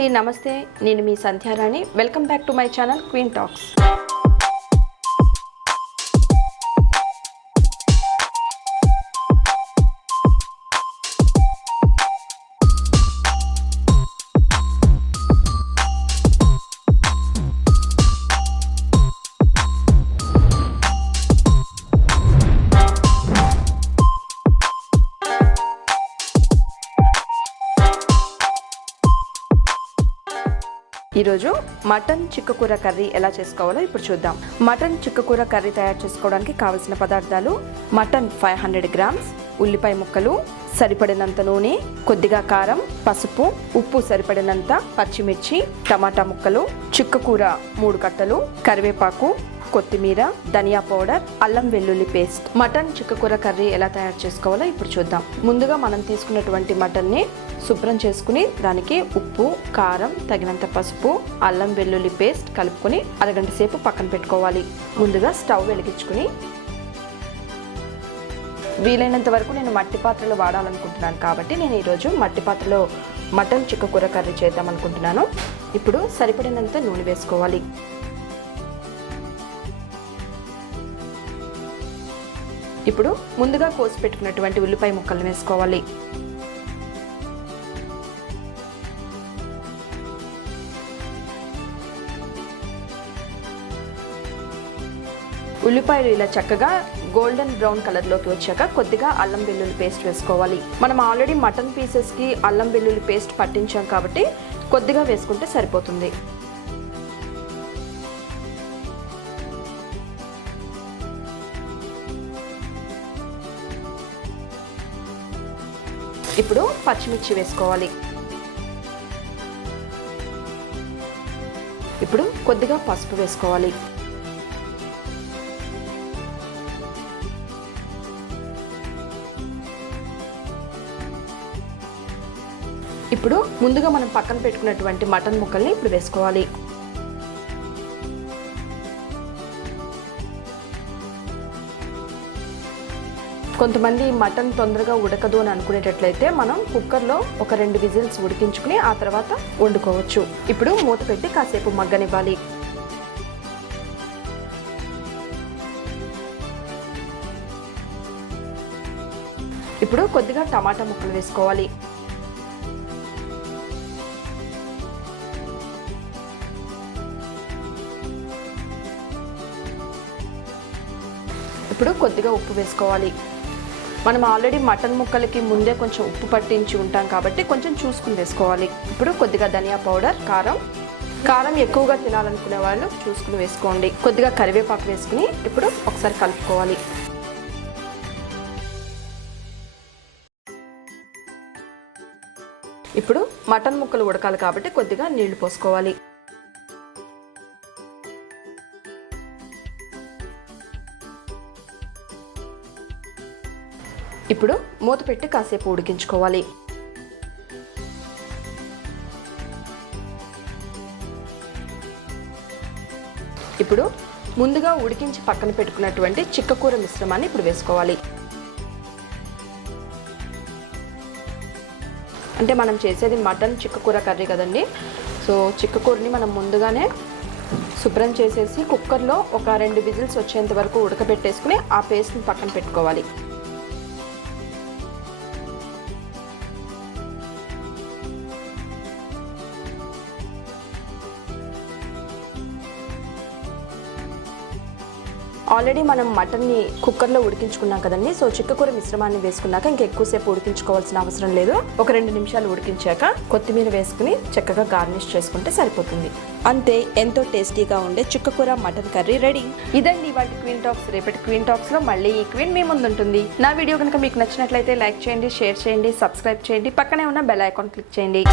అండి, నమస్తే. నేను మీ Sandhya Rani. Welcome back to my channel queen talks. ఈరోజు మటన్ చిక్క కూర కర్రీ ఎలా చేసుకోవాలో ఇప్పుడు చూద్దాం. మటన్ చిక్క కూర కర్రీ తయారు చేసుకోవడానికి కావలసిన పదార్థాలు: మటన్ 500 గ్రామ్స్, ఉల్లిపాయ ముక్కలు, సరిపడినంత నూనె, కొద్దిగా కారం, పసుపు, ఉప్పు సరిపడినంత, పచ్చిమిర్చి, టమాటా ముక్కలు, చిక్క కూర 3 కట్టలు, కరివేపాకు, కొత్తిమీర, ధనియా పౌడర్, అల్లం వెల్లుల్లి పేస్ట్. మటన్ చిక్క కూర కర్రీ ఎలా తయారు చేసుకోవాలో ఇప్పుడు చూద్దాం. ముందుగా మనం తీసుకున్నటువంటి మటన్ని శుభ్రం చేసుకుని దానికి ఉప్పు, కారం, తగినంత పసుపు, అల్లం వెల్లుల్లి పేస్ట్ కలుపుకొని అరగంట సేపు పక్కన పెట్టుకోవాలి. ముందుగా స్టవ్ వెలిగించుకుని, వీలైనంత వరకు నేను మట్టి పాత్రలు వాడాలనుకుంటున్నాను కాబట్టి నేను ఈరోజు మట్టి పాత్రలో మటన్ చిక్క కూర కర్రీ చేద్దాం అనుకుంటున్నాను. ఇప్పుడు సరిపడినంత నూనె వేసుకోవాలి. ఇప్పుడు ముందుగా కోసి పెట్టుకున్నటువంటి ఉల్లిపాయ ముక్కలను వేసుకోవాలి. ఉల్లిపాయలు ఇలా చక్కగా గోల్డెన్ బ్రౌన్ కలర్లోకి వచ్చాక కొద్దిగా అల్లం వెల్లుల్లి పేస్ట్ వేసుకోవాలి. మనం ఆల్రెడీ మటన్ పీసెస్కి అల్లం వెల్లుల్లి పేస్ట్ పట్టించాం కాబట్టి కొద్దిగా వేసుకుంటే సరిపోతుంది. ఇప్పుడు పచ్చిమిర్చి వేసుకోవాలి. ఇప్పుడు కొద్దిగా పసుపు వేసుకోవాలి. ఇప్పుడు ముందుగా మనం పక్కన పెట్టుకున్నటువంటి మటన్ ముక్కల్ని ఇప్పుడు వేసుకోవాలి. కొంతమంది మటన్ తొందరగా ఉడకదు అని అనుకునేటట్లయితే మనం కుక్కర్లో ఒక 2 విజిల్స్ ఉడికించుకుని ఆ తర్వాత వండుకోవచ్చు. ఇప్పుడు మూత పెట్టి కాసేపు మగ్గనివ్వాలి. ఇప్పుడు కొద్దిగా టమాటా ముక్కలు వేసుకోవాలి. ఇప్పుడు కొద్దిగా ఉప్పు వేసుకోవాలి. మనం ఆల్రెడీ మటన్ ముక్కలకి ముందే కొంచెం ఉప్పు పట్టించి ఉంటాం కాబట్టి కొంచెం చూసుకుని వేసుకోవాలి. ఇప్పుడు కొద్దిగా ధనియా పౌడర్, కారం ఎక్కువగా తినాలనుకునే వాళ్ళు చూసుకుని వేసుకోండి. కొద్దిగా కరివేపాకు వేసుకుని ఇప్పుడు ఒకసారి కలుపుకోవాలి. ఇప్పుడు మటన్ ముక్కలు ఉడకాలి కాబట్టి కొద్దిగా నీళ్లు పోసుకోవాలి. ఇప్పుడు మూత పెట్టి కాసేపు ఉడికించుకోవాలి. ఇప్పుడు ముందుగా ఉడికించి పక్కన పెట్టుకున్నటువంటి చిక్క కూర మిశ్రమాన్ని ఇప్పుడు వేసుకోవాలి. అంటే మనం చేసేది మటన్ చిక్క కూర కర్రీ కదండి. సో చిక్క కూరని మనం ముందుగానే శుభ్రం చేసేసి కుక్కర్లో ఒక 2 విజిల్స్ వచ్చేంత వరకు ఉడకబెట్టేసుకుని ఆ పేస్ట్ని పక్కన పెట్టుకోవాలి. ఆల్రెడీ మనం మటన్ని కుక్కర్లో ఉడికించుకున్నాం కదండి. సో చిక్క కూర మిశ్రమాన్ని వేసుకున్నాక ఇంకా ఎక్కువసేపు ఉడికించుకోవాల్సిన అవసరం లేదు. ఒక 2 నిమిషాలు ఉడికించాక కొత్తిమీర వేసుకుని చక్కగా గార్నిష్ చేసుకుంటే సరిపోతుంది. అంతే, ఎంతో టేస్టీగా ఉండే చిక్క కూర మటన్ కర్రీ రెడీ. ఇదండి ఇవాళ క్వీన్ టాక్స్. రేపటి క్వీన్ టాక్స్లో మళ్ళీ ఈ క్వీన్ మీ ముందు ఉంటుంది. నా వీడియో కనుక మీకు నచ్చినట్లయితే లైక్ చేయండి, షేర్ చేయండి, సబ్స్క్రైబ్ చేయండి, పక్కనే ఉన్న బెల్ ఐకాన్ క్లిక్ చేయండి.